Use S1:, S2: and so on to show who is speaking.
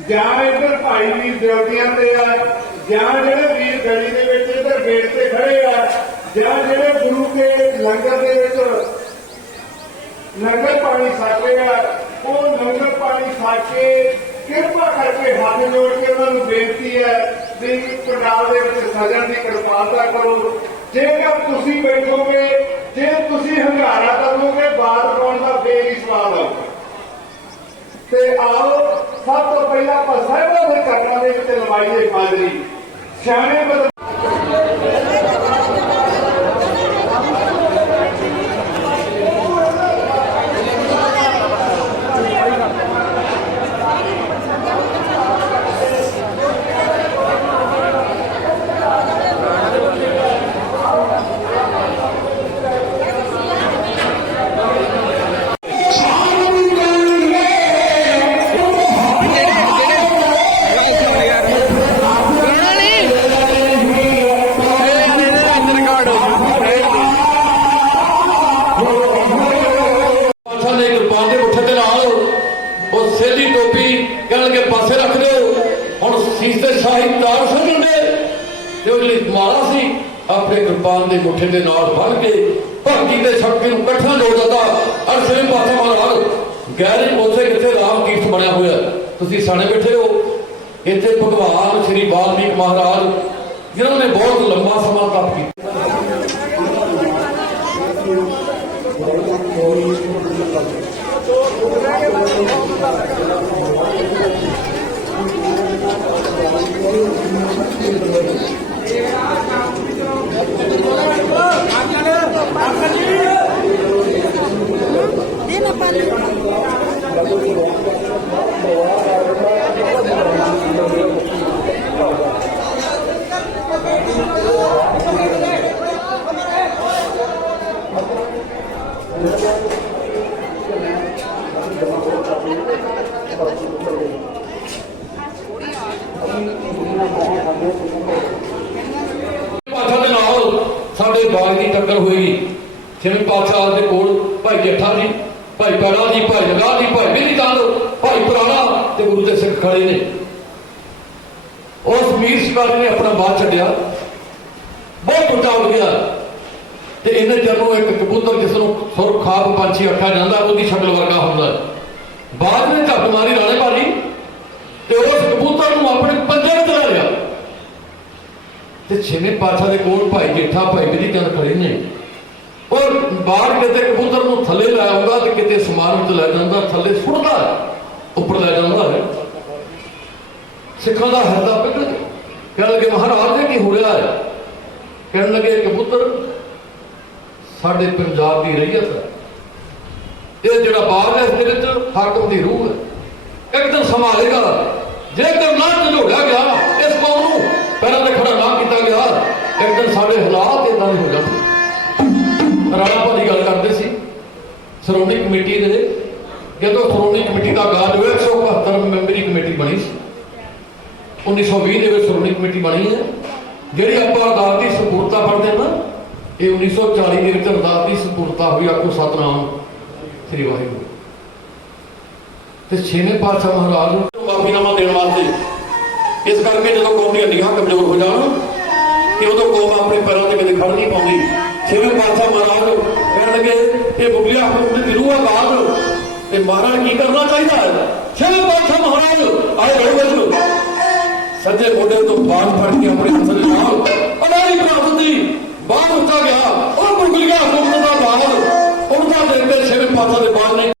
S1: ਜਾਂ ਇੱਧਰ ਭਾਈ ਵੀਰ ਦਿਓਤੀਆਂ ਤੇ ਆ, ਜਾਂ ਜਿਹੜੇ ਵੀਰ ਗਲੀ ਦੇ ਵਿੱਚ ਇੱਧਰ ਗੇਟ ਤੇ ਖੜੇ ਆ, ਜਾਂ ਜਿਹੜੇ ਗੁਰੂ ਕੇ ਲੰਗਰ ਦੇ ਵਿੱਚ ਲੰਗਰ ਪਾਣੀ ਛਕਦੇ ਆ, ਉਹ ਲੰਗਰ ਪਾਣੀ ਛਕ ਕੇ ਕਿਰਪਾ ਕਰਕੇ ਹੱਥ ਜੋੜ ਕੇ ਉਹਨਾਂ ਨੂੰ ਬੇਨਤੀ ਹੈ ਵੀ ਪੰਡਾਲ ਦੇ ਵਿੱਚ ਸਜਣ ਦੀ ਕਿਰਪਾਲਤਾ ਕਰੋ। ਜੇਕਰ ਤੁਸੀਂ ਬੈਠੋਗੇ, ਜੇ ਤੁਸੀਂ ਹੰਗਾਰਾ ਕਰੋਗੇ ਬਾਤ ਪਾਉਣ ਦਾ ਫੇਰ ਹੀ ਸਵਾਲ ਆਊਗਾ ਤੇ ਆਓ ਸਭ ਤੋਂ ਪਹਿਲਾਂ ਆਪਾਂ ਸਾਹਿਬਾਂ ਦੇ ਘਰਾਂ ਦੇ ਵਿੱਚ ਲਵਾਈਏ ਹਾਜ਼ਰੀ ਸਿਆਣੇ
S2: ਉਹ ਸੇਲੀ ਟੋਪੀ ਕਹਿਣਗੇ ਪਾਸੇ ਰੱਖ ਦਿਓ। ਹੁਣ ਸੀਸ ਸ਼ਾਹੀ ਤਾਰ ਸਮਝਣਗੇ ਤੇ ਉਹ ਜਿਹੜੀ ਸੀ, ਆਪਣੇ ਕਿਰਪਾਨ ਦੇ ਮੁੱਠੇ ਦੇ ਨਾਲ ਬੰਨ ਕੇ ਭਗਤੀ ਦੇ ਸ਼ਕਤੀ ਨੂੰ ਇਕੱਠਾ ਜੋੜ ਦਿੱਤਾ। ਅਰਸ਼ਲੇ ਪਾਸੇ ਮਹਾਰਾਜ ਗੈਰੀ ਉੱਥੇ ਕਿੱਥੇ ਰਾਮ ਕੀਰਤ ਬਣਿਆ ਹੋਇਆ। ਤੁਸੀਂ ਸਾਣੇ ਬੈਠੇ ਹੋ। ਇੱਥੇ ਭਗਵਾਨ ਸ੍ਰੀ ਵਾਲਮੀਕ ਮਹਾਰਾਜ, ਜਿਨ੍ਹਾਂ ਨੇ ਬਹੁਤ ਲੰਬਾ ਸਮਾਂ ਤਪ ਕੀਤਾ।
S3: Dina panik.
S2: ਪਾਤਸ਼ਾਹ ਦੇ ਨਾਲ ਸਾਡੇ ਬਾਗ ਦੀ ਟੱਕਰ ਹੋਈ। ਛੇਵੇਂ ਪਾਤਸ਼ਾਹ ਦੇ ਕੋਲ ਭਾਈ ਜੱਠਾ ਜੀ, ਭਾਈ ਪੈੜਾ ਜੀ, ਭਾਈ ਜਗਾ ਜੀ, ਭਾਈ ਬਿੰਦੀ ਚੰਦ ਭਾਈ ਪੁਰਾਣਾ ਤੇ ਗੁਰੂ ਦੇ ਸਿੱਖ ਖੜੇ ਨੇ। ਉਸ ਮੀਰ ਸ਼ਿਕਾਰੀ ਨੇ ਆਪਣਾ ਬਾਤ ਛੱਡਿਆ। ਬਹੁਤ ਟੁੱਟਾ ਉੱਡ ਗਿਆ। ਤੇ ਇਹਨੇ ਜਦੋਂ ਇੱਕ ਕਬੂਤਰ ਜਿਸ ਨੂੰ ਸੁਰ ਪੰਛੀ, ਅੱਖਾਂ ਜਾਂਦਾ, ਉਹਦੀ ਸ਼ਕਲ ਵਰਗਾ ਹੁੰਦਾ ਬਾਅਦ ਨੇ ਝੱਟ ਮਾਰੀ ਰਾਣੇ ਭਾਜੀ ਤੇ ਉਸ ਕਬੂਤਰ ਨੂੰ ਆਪਣੇ ਪੰਜੇ ਵਿੱਚ ਲੈ ਲਿਆ। ਤੇ ਛੇਵੇਂ ਪਾਤਸ਼ਾਹ ਦੇ ਕੋਲ ਭਾਈ ਜੇਠਾ, ਭਾਈ ਬਿਧੀ ਚੰਦ ਖੜੇ ਨੇ ਔਰ ਬਾਹਰ ਕਿਤੇ ਕਬੂਤਰ ਨੂੰ ਥੱਲੇ ਲੈ ਤੇ ਕਿਤੇ ਸਮਾਨ ਵਿੱਚ ਲੈ ਜਾਂਦਾ, ਥੱਲੇ ਸੁੱਟਦਾ, ਉੱਪਰ ਲੈ ਜਾਂਦਾ ਹੈ। ਸਿੱਖਾਂ ਦਾ ਹਰਦਾ ਪਿੱਟ ਕਹਿਣ ਲੱਗੇ, ਮਹਾਰਾਜ ਦੇ ਕੀ ਹੋ ਰਿਹਾ ਹੈ? ਕਹਿਣ ਲੱਗੇ ਕਬੂਤਰ ਸਾਡੇ ਪੰਜਾਬ ਦੀ ਰਈਅਤ ਹੈ। ਇਹ ਜਿਹੜਾ ਬਾਗ ਹੈ, ਇਸ ਦੇ ਵਿੱਚ ਹਾਕਮ ਦੀ ਰੂਹ ਹੈ। ਇੱਕ ਦਿਨ ਸੰਭਾਲੇਗਾ। ਜੇਕਰ ਨਾ ਝੋੜਿਆ ਗਿਆ, ਇਸ ਕੌਮ ਨੂੰ ਪਹਿਲਾਂ ਤੇ ਖੜਾ ਨਾ ਕੀਤਾ ਇੱਕ ਦਿਨ ਸਾਡੇ ਹਾਲਾਤ ਇਦਾਂ ਦੇ ਹੋ ਜਾਣਗੇ ਰਾਣਾ ਭਾਜੀ ਗੱਲ ਕਰਦੇ ਸੀ, ਸ਼੍ਰੋਮਣੀ ਕਮੇਟੀ ਦੇ। ਜਦੋਂ ਸ਼੍ਰੋਮਣੀ ਕਮੇਟੀ ਦਾ ਗਾਜ ਹੋਇਆ 172 ਮੈਂਬਰੀ ਕਮੇਟੀ ਬਣੀ ਸੀ। 1920 ਦੇ ਵਿੱਚ ਸ਼੍ਰੋਮਣੀ ਕਮੇਟੀ ਬਣੀ ਹੈ। ਜਿਹੜੀ ਆਪਾਂ ਅਰਦਾਸ ਦੀ ਸਪੂਰਤਾ ਪੜ੍ਹਦੇ ਨਾ, ਇਹ 1940 ਦੇ ਵਿੱਚ ਅਰਦਾਸ ਦੀ ਸਪੂਰਤਾ ਹੋਈ, ਆਖੋ ਸਤਨਾਮ ਸ੍ਰੀ ਵਾਹਿਗੁਰੂ। ਤੇ ਛੇਵੇਂ ਪਾਤਸ਼ਾਹ ਮਹਾਰਾਜ ਨੂੰ ਮਾਫੀਨਾਮਾ ਦੇਣ ਵਾਸਤੇ, ਇਸ ਕਰਕੇ ਜਦੋਂ ਕੌਮ ਦੀਆਂ ਨਿਗਾਹਾਂ ਕਮਜ਼ੋਰ ਕਿ ਉਦੋਂ ਕੌਮ ਆਪਣੇ ਪੈਰਾਂ ਤੇ ਕਦੇ ਖੜ ਨਹੀਂ ਪਾਉਂਦੀ। ਛੇਵੇਂ ਪਾਤਸ਼ਾਹ ਮਹਾਰਾਜ ਕਹਿਣ ਲੱਗੇ ਇਹ ਮੁਗਲਿਆ ਹਕੂਮਤ ਦੀ ਰੂਹ ਬਾਦ ਤੇ ਮਹਾਰਾਜ ਕੀ ਕਰਨਾ ਚਾਹੀਦਾ ਹੈ? ਛੇਵੇਂ ਪਾਤਸ਼ਾਹ ਮਹਾਰਾਜ ਆਏ ਬੜੇ ਵਜਨ ਸੱਜੇ ਮੋਢੇ ਤੋਂ ਬਾਣ ਫੜ ਕੇ ਆਪਣੇ ਹੱਥ ਦੇ ਨਾਲ ਅਨਾਰੀ ਪ੍ਰਾਪਤ ਦੀ ਬਾਹਰ ਉੱਚਾ ਗਿਆ। ਉਹ ਮੁਗਲਿਆ ਹਕੂਮਤ ਦਾ ਬਾਦ ਉਹਨਾਂ ਦੇ ਛੇਵੇਂ ਪਾਤਸ਼ਾਹ ਦੇ ਬਾਦ ਨੇ